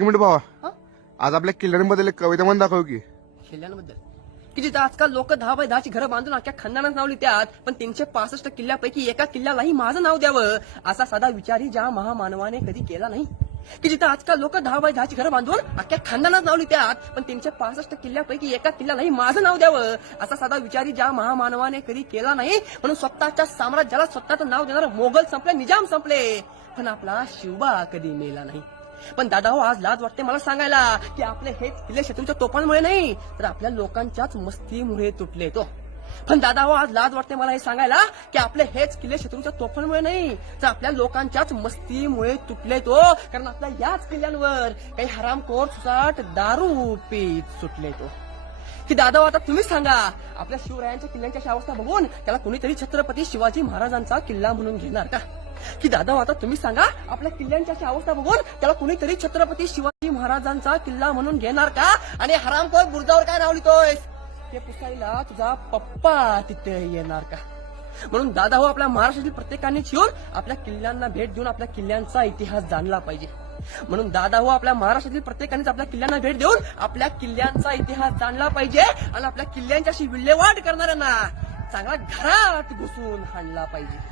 एक मिनिट भावा, हा? आज आपल्या किल्ल्यांबद्दल एक कविता म्हणून दाखव की. किल्ल्यांबद्दल की जिथं आजकाल लोक 10x10ची घरं बांधून अख्ख्या खानदानात नाव लिहितात, पण 365 किल्ल्यापैकी एका किल्ल्यालाही माझं नाव द्यावं असा साधा विचारही ज्या महामानवाने कधी केला नाही. की जिथं आजकाल लोक 10x10ची घरं बांधून अख्ख्या खानदानात नाव लिहितात, पण 365 किल्ल्यापैकी एका किल्ल्यालाही माझं नाव द्यावं असा साधा विचारही ज्या महामानवाने कधी केला नाही. म्हणून स्वतःच्या साम्राज्याला स्वतःचं नाव देणारे मोगल संपले, निजाम संपले, पण आपला शिवबा कधी मेला नाही. पण दादा हो, आज लाज वाटते मला सांगायला की आपले हेच किल्ले शत्रूच्या तोफांमुळे नाही, तर आपल्या लोकांच्याच मस्तीमुळे तुटले तो. पण दादा हो, आज लाज वाटते मला हे सांगायला की आपले हेच किल्ले शत्रूच्या तोफांमुळे नाही, तर आपल्या लोकांच्याच मस्तीमुळे तुटले तो. कारण आपल्या याच किल्ल्यांवर काही हरामखोर सुसाट दारू पीत सुटले तो. की दादा हो, आता तुम्हीच सांगा, आपल्या शिवरायांच्या किल्ल्यांची अशी अवस्था बघून त्याला कोणीतरी छत्रपती शिवाजी महाराजांचा किल्ला म्हणून घेणार का? की दादा आता तुम्ही सांगा, आपल्या किल्ल्यांची अशी अवस्था बघून त्याला कुणीतरी छत्रपती शिवाजी महाराजांचा किल्ला म्हणून घेणार का? आणि हरामखोर बुर्जावर काय नाव लिहितोय ते पुसायला तुझा पप्पा तिथे येणार का? म्हणून दादा हो, आपल्या महाराष्ट्रातील प्रत्येकानेच येऊन आपल्या किल्ल्यांना भेट देऊन आपल्या किल्ल्यांचा इतिहास जाणला पाहिजे. म्हणून दादा हो, आपल्या महाराष्ट्रातील प्रत्येकानेच आपल्या किल्ल्यांना भेट देऊन आपल्या किल्ल्यांचा इतिहास जाणला पाहिजे आणि आपल्या किल्ल्यांची अशी विल्हेवाट करणाऱ्यांना चांगला घरात घुसून हाणला पाहिजे.